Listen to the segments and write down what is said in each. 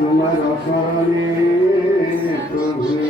তোমার অসরণে প্রভু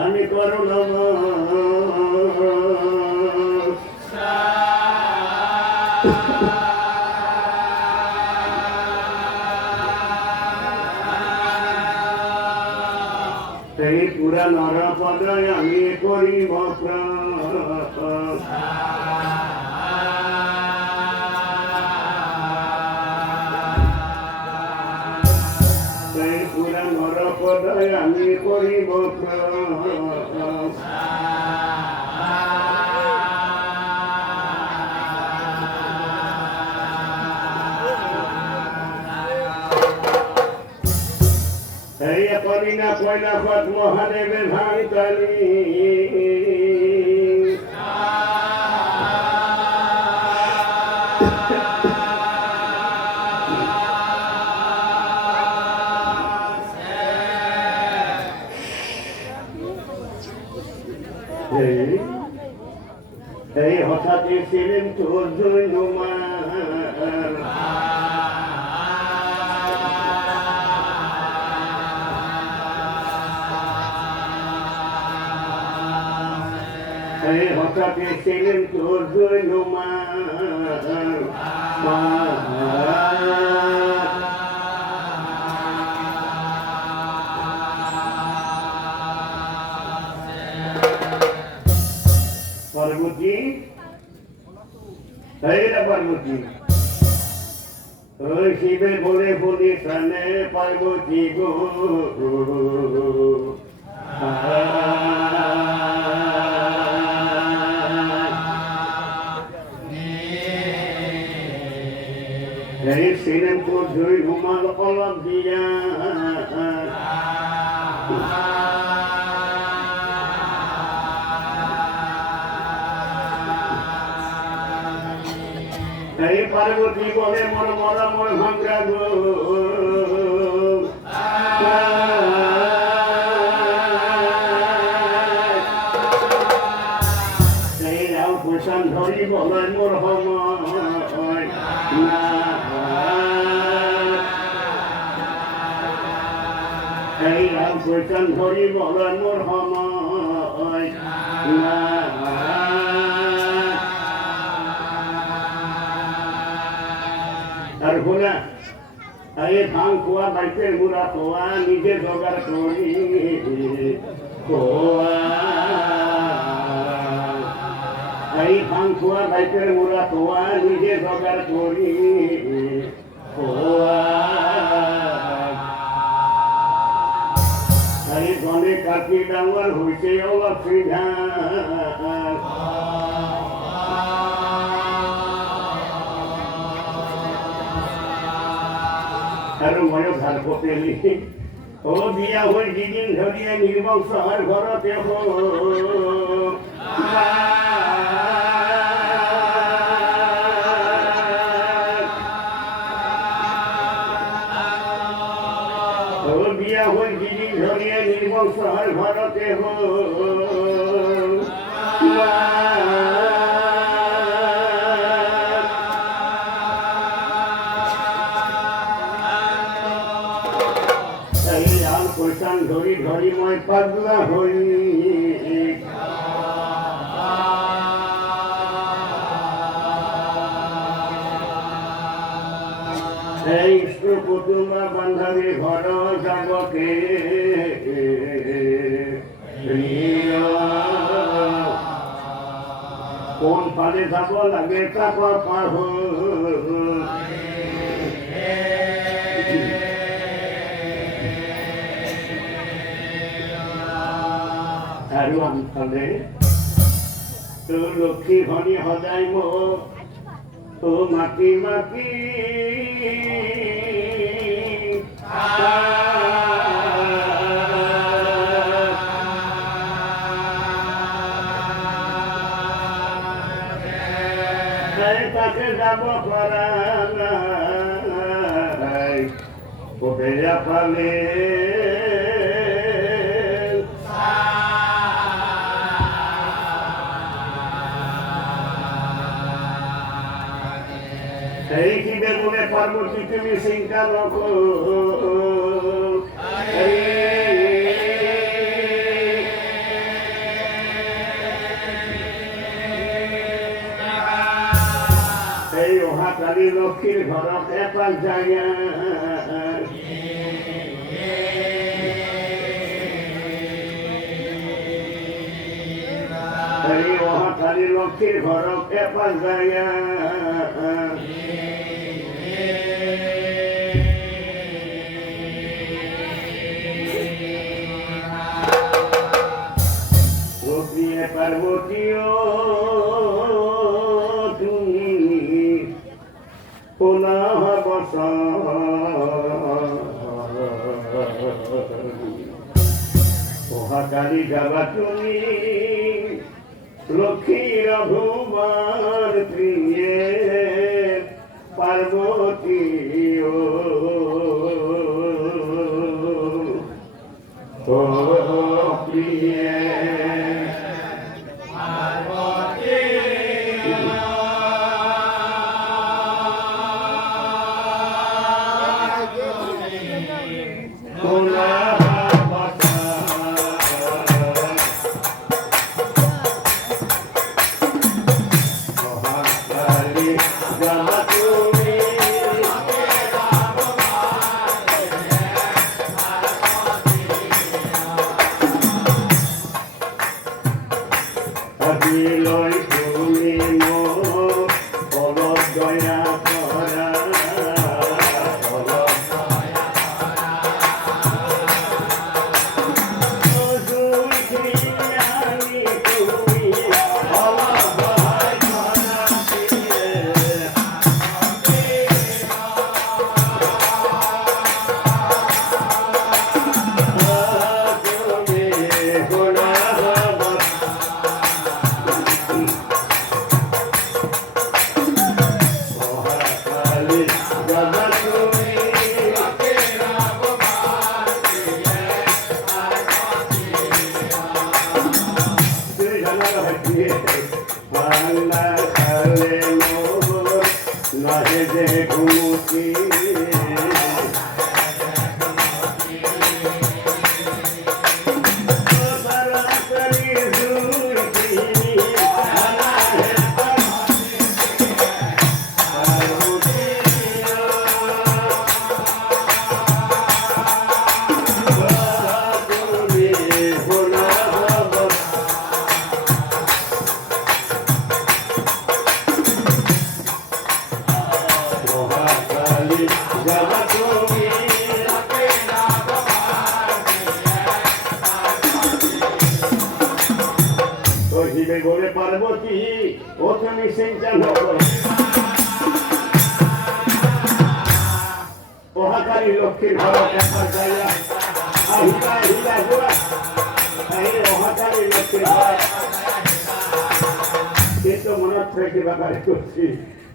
আমি করুণ সেই পুরা নরপদয় আমি করিব পদয় আমি করিব প্রণাম এই করিনা কৈলাসত মহাদেৱে ভাং কালি এই হঠাৎ ছিলেন তোর জৈনমান এই হঠাৎ ছিলেন তোর জৈনমান পার্বতী পার্বতী ওই শিবে বলে বলি সানে পার্বতী গো এই সিনেম তো জয় ঘুমাল অলপ দিয়া এই পার্বতী বলে মোর মরা মোর ভাঙ্গা গো এই রাম পোষণ ধরি বলে মোর সময় এই রাম পোষণ ধরি বলে মোর সময় আর ভোলা এই ভাঙ খোয়া বাইকের মুড়া খোয়া নিজে জোগাড় করি খোয়া এই ভাঙ খোয়া বাইকের মুড়া খোয়া নিজে জোগাড় করি খোয়া এই গনে কাটি ডাঙর হইছে অলপ সিধা আৰু ময়ো ভাল পতেলি ও বিয়া হৈ যিদিন ধৰিয়ে নিৰ্বংশ হয় ঘৰতে বিয়া হৈ যিদিন ধৰিয়ে নিৰ্বংশ হয় ঘৰতে কৈছান ধৰি ধৰি মই পাগলা হৈ এই কুটুমা বান্ধৱী ঘৰ যাবকে কোন ফালে যাব লাগে তাক পাহ আৰু আনফালে তোৰ লক্ষী ভনী সদায় মোক তো মাতি মাতি তাকে যাব পৰা নাই বেয়া পালে এই কিনে মনে পার্বতী তুমি চিন্তা নকো এই অহাকালী লক্ষ্মীর ঘৰত এপাক যায় এই অহাকালী লক্ষ্মীর ঘৰত এপাক যায় পুনঃ বসন মহাকালী যাবা তুমি লক্ষ্মী রঘুবার প্রিয়ে পার্বতী ও প্রিয়ে পার্বতী ওখানে সিঞ্চন মহাকালী লক্ষ্মীর ঘর একবার যাইয়া আহিলা আহিলা গোয়া মহাকালী লক্ষ্মীর ঘর কিন্তু মনে থেকে ব্যাপারে করছি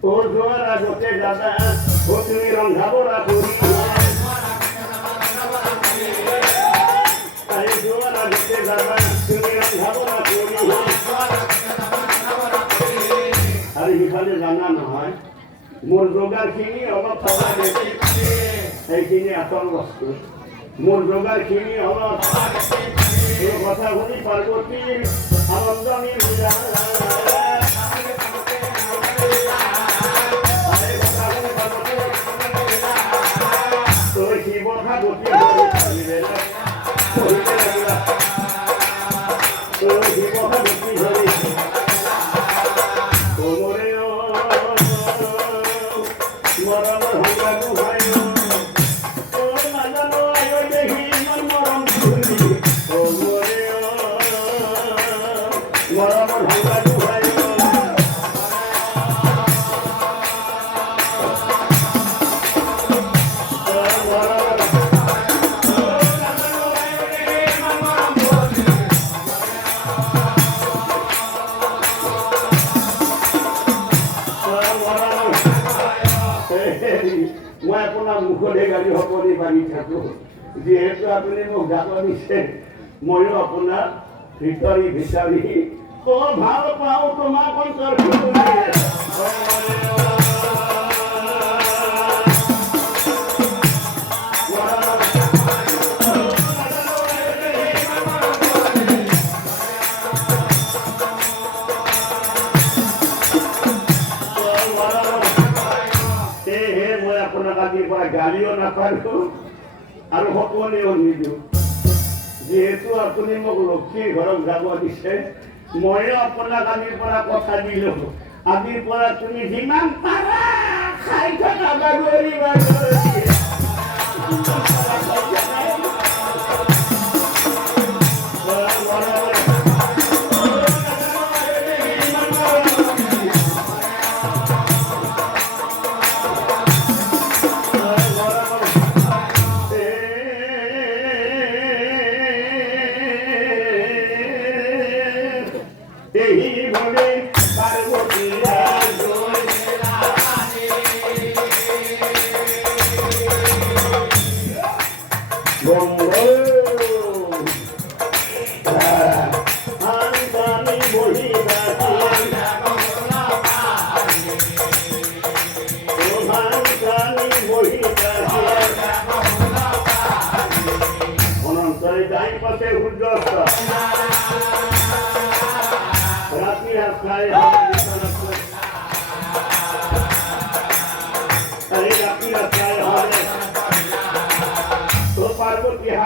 ওর জোয়ার আগতে দাদা ও তুমি রন্ধাবরা করি জোয়ার আগতে দাদা তুমি রন্ধাবরা করি আর এখানে জানা নহয় মোর যোগাৰ খিনি অলপ থকা দেখি সেইখিনি আসল বস্তু মোর যোগাৰ খিনি অলপ এই কথা শুনি পাৰ্বতী আনন্দ নিমিলা তোৰ শিৱ ভাগৱতী তোৰ শিৱ ভাগৱতী ধৰি মই আপোনাৰ মুখতে গালি সকলো পাৰি থাকো যিহেতু আপুনি মোক গাব দিছে ময়ো আপোনাৰ ভিতৰি বিচাৰি ভাল পাওঁ তোমাক অন্তৰ গালিও নাপাৰো আৰু সকলোৱেও নিদিওঁ যেহেতু আপুনি মোক লক্ষ্মীৰ ঘৰত যাব দিছে ময়ো আপোনাক আজিৰ পৰা কথা দিলো আজিৰ পৰা তুমি যিমান পাৰা খাই থকা বাগৰিবা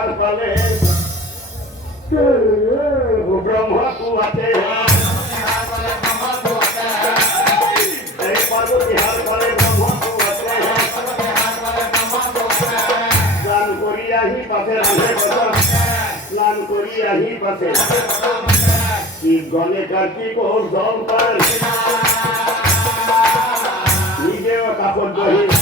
হার পালে ব্রহ্ম কুয়াতে এই পার্বতী হার পালে ব্রহ্ম কুয়াতে স্নান করি আহি পাশে রাধে কথা স্নান করি আহি পাশে শিব গণে কার্তিক ও জল নিজেও কাপড় দহি